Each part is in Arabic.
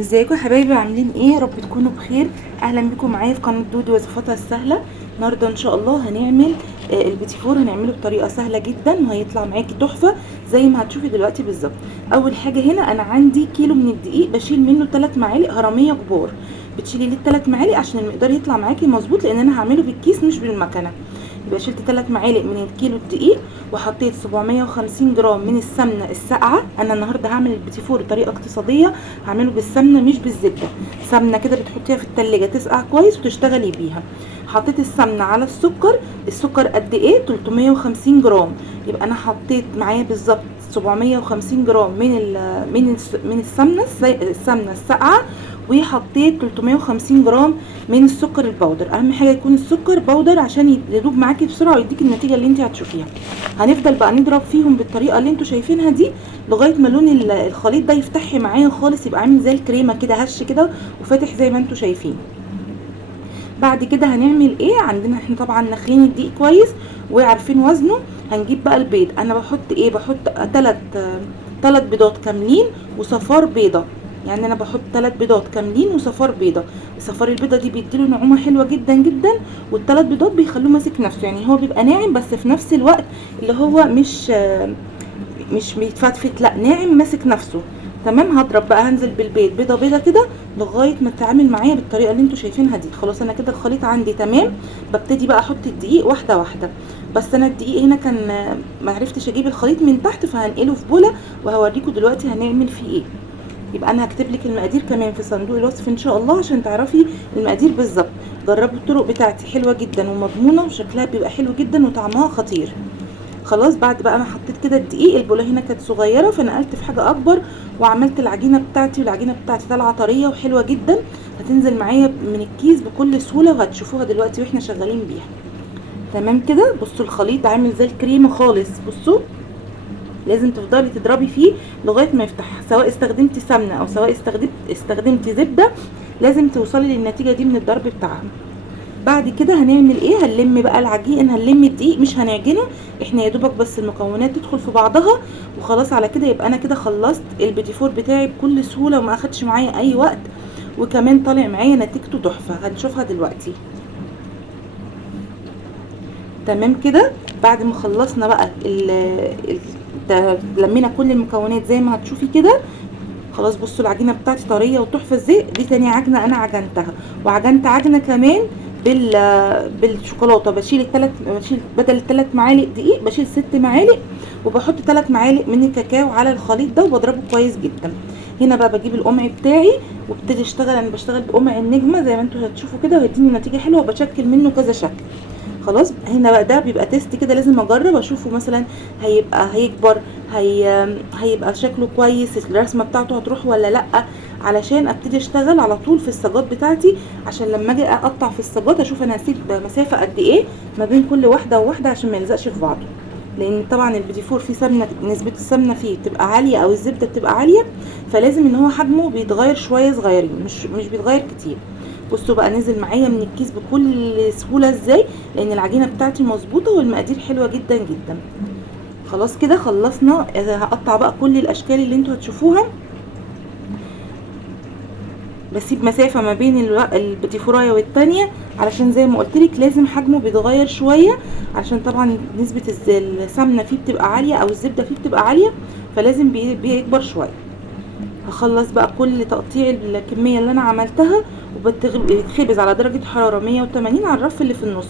ازيكم يا حبايبي؟ عاملين ايه؟ رب تكونوا بخير. اهلا بكم معايا في قناه دودي وصفاتها السهله. النهارده ان شاء الله هنعمل البيتي فور. هنعمله بطريقه سهله جدا وهيطلع معاكي تحفه زي ما هتشوفي دلوقتي بالظبط. اول حاجه هنا انا عندي كيلو من الدقيق، بشيل منه 3 معالق هرميه كبار. بتشيلي ليه 3 معالق عشان المقدار يطلع معاكي مظبوط، لان انا هعمله بالكيس مش بالمكنه. يبقى شلت 3 معالق من الكيلو الدقيق، وحطيت 750 جرام من السمنه الساقعه. انا النهارده هعمل البيتي فور بطريقه اقتصاديه، هعمله بالسمنه مش بالزبده. سمنه كده بتحطيها في التلاجة تسقع كويس وتشتغلي بيها. حطيت السمنه على السكر. السكر قد ايه؟ 350 جرام. يبقى انا حطيت معايا بالظبط 750 جرام من السمنه الساقعه، وحطيت 350 جرام من السكر البودر. اهم حاجه يكون السكر بودر عشان يدوب معاكي بسرعه ويديكي النتيجه اللي انت هتشوفيها. هنفضل بقى نضرب فيهم بالطريقه اللي انتوا شايفينها دي لغايه ما لون الخليط ده يفتح معايا خالص، يبقى عامل زي الكريمه كده، هش كده وفاتح زي ما انتوا شايفين. بعد كده هنعمل ايه؟ عندنا احنا طبعا نخلين الدقيق كويس وعارفين وزنه. هنجيب بقى البيض. انا بحط ايه؟ بحط 3 بيضات كاملين وصفار بيضه. يعني انا بحط 3 بيضات كاملين وصفار بيضه. صفار البيضه دي بيديله نعومه حلوه جدا جدا، والثلاث بيضات بيخلوه ماسك نفسه. يعني هو بيبقى ناعم بس في نفس الوقت اللي هو مش بيتفتفت، لا ناعم ماسك نفسه. تمام. هضرب بقى، هنزل بالبيض بيضه بيضه كده لغايه ما تتعامل معايا بالطريقه اللي انتوا شايفينها دي. خلاص انا كده الخليط عندي تمام. ببتدي بقى احط الدقيق واحده واحده. بس انا الدقيق هنا كان ما عرفتش اجيب الخليط من تحت، فهنقله في بوله وهوريكم دلوقتي هنعمل فيه ايه. يبقى انا هكتب لك المقادير كمان في صندوق الوصف ان شاء الله عشان تعرفي المقادير بالظبط. جربوا الطرق بتاعتي حلوه جدا ومضمونه، وشكلها بيبقى حلو جدا وطعمها خطير. خلاص بعد بقى ما حطيت كده الدقيق، البوله هنا كانت صغيره فنقلت في حاجه اكبر وعملت العجينه بتاعتي، والعجينه بتاعتي طالعه طريه وحلوه جدا. هتنزل معايا من الكيس بكل سهوله وهتشوفوها دلوقتي واحنا شغالين بيها. تمام كده. بصوا الخليط عامل زي الكريمه خالص. بصوا لازم تفضلي تضربي فيه لغايه ما يفتح، سواء استخدمتي سمنه او سواء استخدمتي زبده. لازم توصلي للنتيجه دي من الضرب بتاعها. بعد كده هنعمل ايه؟ هنلم بقى العجين، هنلم الدقيق مش هنعجنه. احنا يا دوبك بس المكونات تدخل في بعضها وخلاص. على كده يبقى انا كده خلصت البيتي فور بتاعي بكل سهوله وما اخدش معايا اي وقت، وكمان طالع معايا نتيجته تحفه هنشوفها دلوقتي. تمام كده. بعد ما خلصنا بقى لمينا كل المكونات زي ما هتشوفي كده. خلاص بصوا العجينه بتاعتي طريه وتحفه ازاي. دي تاني عجنه انا عجنتها، وعجنت عجنه كمان بالشوكولاته. بشيل بدل ال3 معالق دقيق بشيل 6 معالق، وبحط 3 معالق من الكاكاو على الخليط ده وبضربه كويس جدا. هنا بقى بجيب القمع بتاعي وابتدي اشتغل. انا بشتغل بقمع النجمه زي ما انتوا هتشوفوا كده، وهيديني نتيجه حلوه وبشكل منه كذا شكل. خلاص هنا بقى ده بيبقى تيست كده، لازم اجرب اشوفه مثلا هيكبر، هيبقى شكله كويس، الرسمه بتاعته هتروح ولا لا، علشان ابتدي اشتغل على طول في الصاجات بتاعتي. عشان لما اجي اقطع في الصاجات اشوف انا هسيب مسافه قد ايه ما بين كل واحده وواحده عشان ما يلزقش في بعضه. لان طبعا البيتي فور فيه سمنه، نسبه السمنه فيه بتبقى عاليه او الزبده بتبقى عاليه، فلازم ان هو حجمه بيتغير شويه صغيرين، مش بيتغير كتير. بصوا بقى نزل معايا من الكيس بكل سهوله ازاي، لان العجينه بتاعتي مظبوطه والمقادير حلوه جدا جدا. خلاص كده خلصنا. هقطع بقى كل الاشكال اللي انتوا هتشوفوها. بسيب مسافه ما بين البيتي فورايه والتانيه، علشان زي ما قلت لك لازم حجمه بيتغير شويه، عشان طبعا نسبه السمنه فيه بتبقى عاليه او الزبده فيه بتبقى عاليه، فلازم بيكبر شويه. هخلص بقى كل تقطيع الكميه اللي انا عملتها، وبتخبز على درجه حراره 180 على الرف اللي في النص.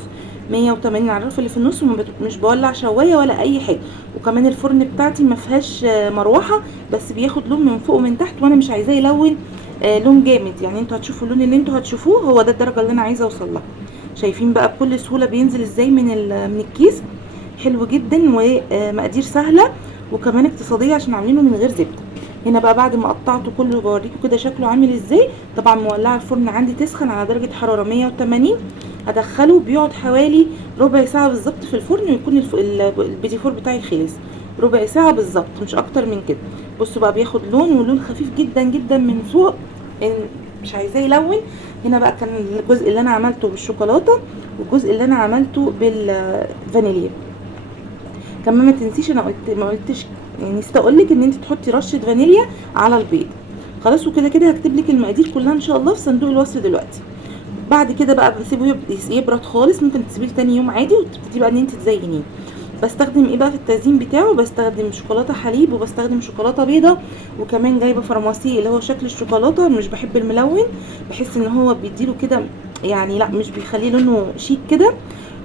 180 على الرف اللي في النص، ومش بولع شوايه ولا اي حاجه. وكمان الفرن بتاعتي ما فيهاش مروحه، بس بياخد لون من فوق ومن تحت، وانا مش عايزاه يلون لون جامد. يعني انتوا هتشوفوا اللون اللي انتوا هتشوفوه هو ده الدرجه اللي انا عايزه اوصل لها. شايفين بقى بكل سهوله بينزل ازاي من الكيس. حلو جدا ومقادير سهله وكمان اقتصاديه عشان عاملينه من غير زبده. هنا بقى بعد ما قطعته كله بوريكم كده شكله عامل ازاي. طبعا مولعه الفرن عندي تسخن على درجه حراره 180. هدخله بيقعد حوالي ربع ساعه بالظبط في الفرن، ويكون البيتي فور بتاعي خلص. ربع ساعه بالظبط مش اكتر من كده. بصوا بقى بياخد لون، ولون خفيف جدا جدا من فوق، مش عايزاه يلون. هنا بقى كان الجزء اللي انا عملته بالشوكولاته والجزء اللي انا عملته بالفانيليا. كمان ما تنسيش، انا ما قلتش يعني، نسيت اقول لك ان انت تحطي رشه فانيليا على البيض. خلاص. وكده كده هكتب لك المقادير كلها ان شاء الله في صندوق الوصف دلوقتي. بعد كده بقى بسيبه يبرد خالص، ممكن تسيبيه تاني يوم عادي وتبتدي بقى ان انت تزينيه. بستخدم ايه بقى في التزيين بتاعه؟ بستخدم شوكولاته حليب، وبستخدم شوكولاته بيضه، وكمان جايبه فرماسي اللي هو شكل الشوكولاته. مش بحب الملون، بحس ان هو بيديله كده يعني، لا مش بيخليه لونه شيك كده.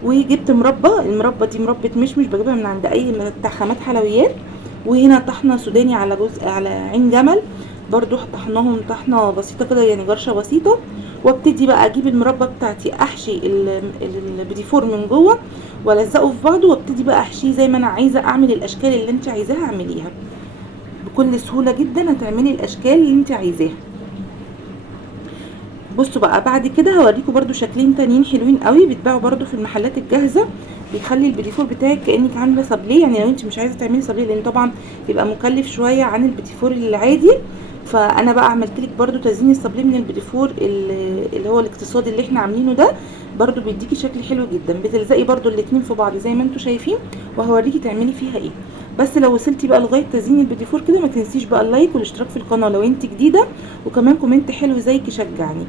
وجبت مربى، المربى دي مربى مشمش، بجيبها من عند اي من بتاع خامات حلويات. وهنا طحنه سوداني على جزء على عين جمل، برضو طحناهم طحنه بسيطه كده يعني جرشه بسيطه. وابتدي بقى اجيب المربى بتاعتي احشي البيتيفور من جوه والزقه في بعضه، وابتدي بقى احشيه زي ما انا عايزه. اعمل الاشكال اللي انت عايزاها اعمليها بكل سهوله جدا، هتعملي الاشكال اللي انت عايزاها. بصوا بقى بعد كده هوريكم برضو شكلين تانيين حلوين قوي بيتباعوا برضو في المحلات الجاهزه، بيخلي البيتيفور بتاعك كانك عامله صابليه. يعني لو انت مش عايزه تعملي صابليه، لان طبعا بيبقى مكلف شويه عن البيتيفور العادي، فانا بقى عملت لك برضو تزيين الصابليه من البيتيفور اللي هو الاقتصادي اللي احنا عاملينه ده، برضو بيديكي شكل حلو جدا. بتلزقي برضو الاتنين في بعض زي ما انتم شايفين، وهوريكي تعملي فيها ايه. بس لو وصلتي بقى لغايه تزيين البيتيفور كده، ما تنسيش بقى اللايك والاشتراك في القناه لو انت جديده، وكمان كومنت حلو زيك يشجعني.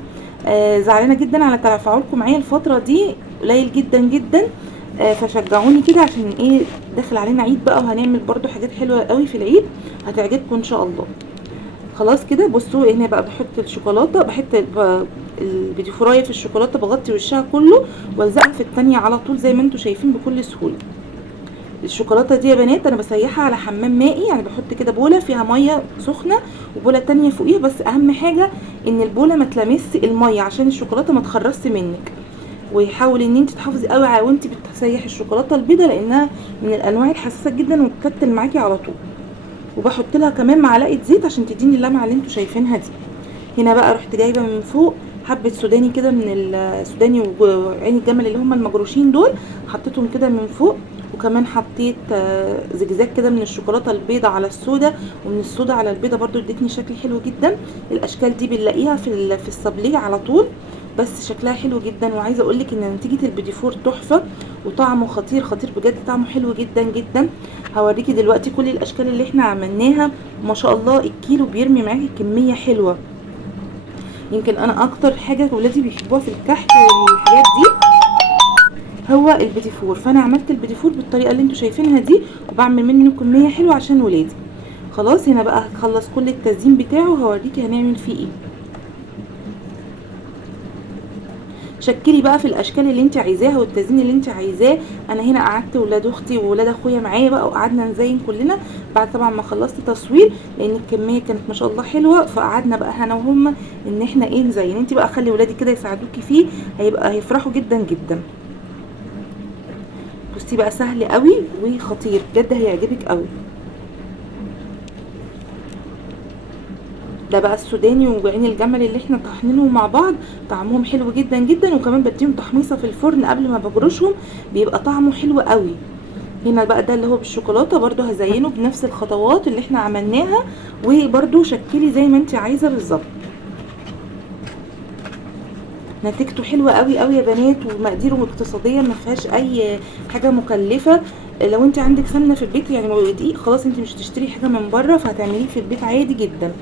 زعلانه جدا على تفاعلكم معايا الفتره دي، قليل جدا جدا. فشجعوني كده عشان ايه، داخل علينا عيد بقى، وهنعمل برضو حاجات حلوه قوي في العيد هتعجبكم ان شاء الله. خلاص كده بصوا هنا بقى بحط الشوكولاته، بحط البيتيفورايه في الشوكولاته، بغطي وشها كله والزقها في التانية على طول زي ما انتم شايفين بكل سهوله. الشوكولاته دي يا بنات انا بسيحها على حمام مائي، يعني بحط كده بوله فيها ميه سخنه وبوله تانية فوقيها، بس اهم حاجه ان البوله ما تلامس الميه عشان الشوكولاته ما تخرجش منك. ويحاول ان انت تحافظي قوي وانت بتسيحي الشوكولاته البيضاء، لانها من الانواع الحساسه جدا وبتكتل معاكي على طول. وبحط لها كمان معلقه زيت عشان تديني اللمعه اللي انتوا شايفينها دي. هنا بقى رحت جايبه من فوق حبه سوداني كده، من السوداني وعين الجمل اللي هم المجروشين دول، حطيتهم كده من فوق. وكمان حطيت زجزاج كده من الشوكولاته البيضه على السودا، ومن السودا على البيضه برضو ادتني شكل حلو جدا. الاشكال دي بنلاقيها في الصابليه على طول، بس شكلها حلو جدا. وعايزه اقول لك ان نتيجه البيديفور تحفه، وطعمه خطير خطير بجد، طعمه حلو جدا جدا. هوريكي دلوقتي كل الاشكال اللي احنا عملناها، ما شاء الله الكيلو بيرمي معاكي كميه حلوه. يمكن انا اكتر حاجه ولادي بيحبوها في الكحك والحاجات دي هو البيتيفور، فانا عملت البيتيفور بالطريقه اللي انتوا شايفينها دي، وبعمل منه كميه حلوه عشان ولادي. خلاص هنا بقى هخلص كل التزيين بتاعه وهوريكي هنعمل فيه ايه. شكلي بقى في الاشكال اللي انت عايزاها والتزيين اللي انت عايزاه. انا هنا قعدت ولاد اختي وولاد اخويا معايا بقى، وقعدنا نزين كلنا بعد طبعا ما خلصت تصوير، لان الكميه كانت ما شاء الله حلوه. فقعدنا بقى انا وهم ان احنا ايه نزين. انت بقى خلي ولادي كده يساعدوكي فيه، هيفرحوا جدا جدا. بصي بقى سهل قوي وخطير بجد، هيعجبك قوي. ده بقى السوداني وعين الجمل اللي احنا طحنينهم مع بعض، طعمهم حلو جدا جدا. وكمان بديهم تحميصه في الفرن قبل ما بجرشهم، بيبقى طعمه حلو قوي. هنا بقى ده اللي هو بالشوكولاته، برده هزينه بنفس الخطوات اللي احنا عملناها، وبرده شكلي زي ما انت عايزه بالظبط. نتيجته حلوه قوي قوي يا بنات، ومقاديره اقتصاديه ما فيهاش اي حاجه مكلفه. لو انت عندك سمنه في البيت يعني دقيق، خلاص انت مش هتشتري حاجه من بره، فهتعمليه في البيت عادي جدا.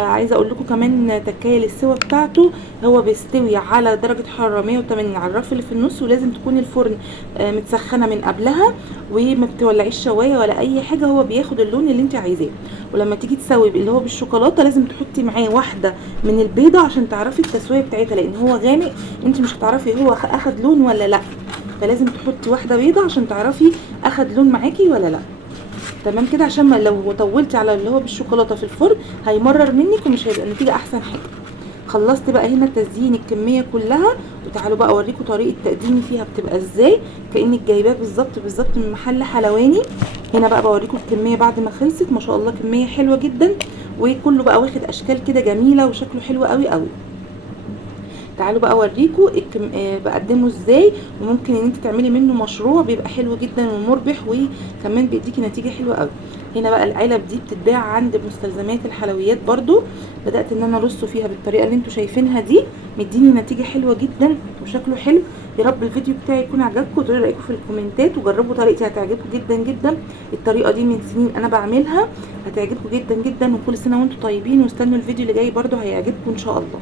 عايزه اقول لكم كمان تكايه للسوا بتاعته، هو بيستوي على درجه حراره 180 على الرف اللي في النص، ولازم تكون الفرن متسخنه من قبلها، وما بتولعيش شوايه ولا اي حاجه، هو بياخد اللون اللي انت عايزاه. ولما تيجي تسوي اللي هو بالشوكولاته لازم تحطي معاه واحده من البيضه عشان تعرفي التسويه بتاعتها، لان هو غامق انت مش هتعرفي هو اخد لون ولا لا، فلازم تحطي واحده بيضه عشان تعرفي اخد لون معاكي ولا لا. تمام كده، عشان ما لو طولتي على اللي هو بالشوكولاته في الفرن هيمرر منك ومش هيبقى النتيجه احسن حاجه. خلصت بقى هنا تزيين الكميه كلها، وتعالوا بقى اوريكم طريقه تقديمي فيها بتبقى ازاي، كانك جايباه بالظبط بالظبط من محل حلواني. هنا بقى بوريكم الكميه بعد ما خلصت، ما شاء الله كميه حلوه جدا، وكله بقى واخد اشكال كده جميله وشكله حلو قوي قوي. تعالوا بقى اوريكم بقدمه ازاي، وممكن ان انت تعملي منه مشروع بيبقى حلو جدا ومربح، وكمان بيديكي نتيجه حلوه قوي. هنا بقى العلب دي بتتباع عند مستلزمات الحلويات برضو، بدات ان انا ارصه فيها بالطريقه اللي انتوا شايفينها دي، مديني نتيجه حلوه جدا وشكله حلو. يا رب الفيديو بتاعي يكون عجبكم، تقولوا رايكم في الكومنتات، وجربوا طريقتي هتعجبكم جدا جدا. الطريقه دي من سنين انا بعملها، هتعجبكم جدا جدا. وكل سنه وانتم طيبين، واستنوا الفيديو اللي جاي برضو هيعجبكم ان شاء الله.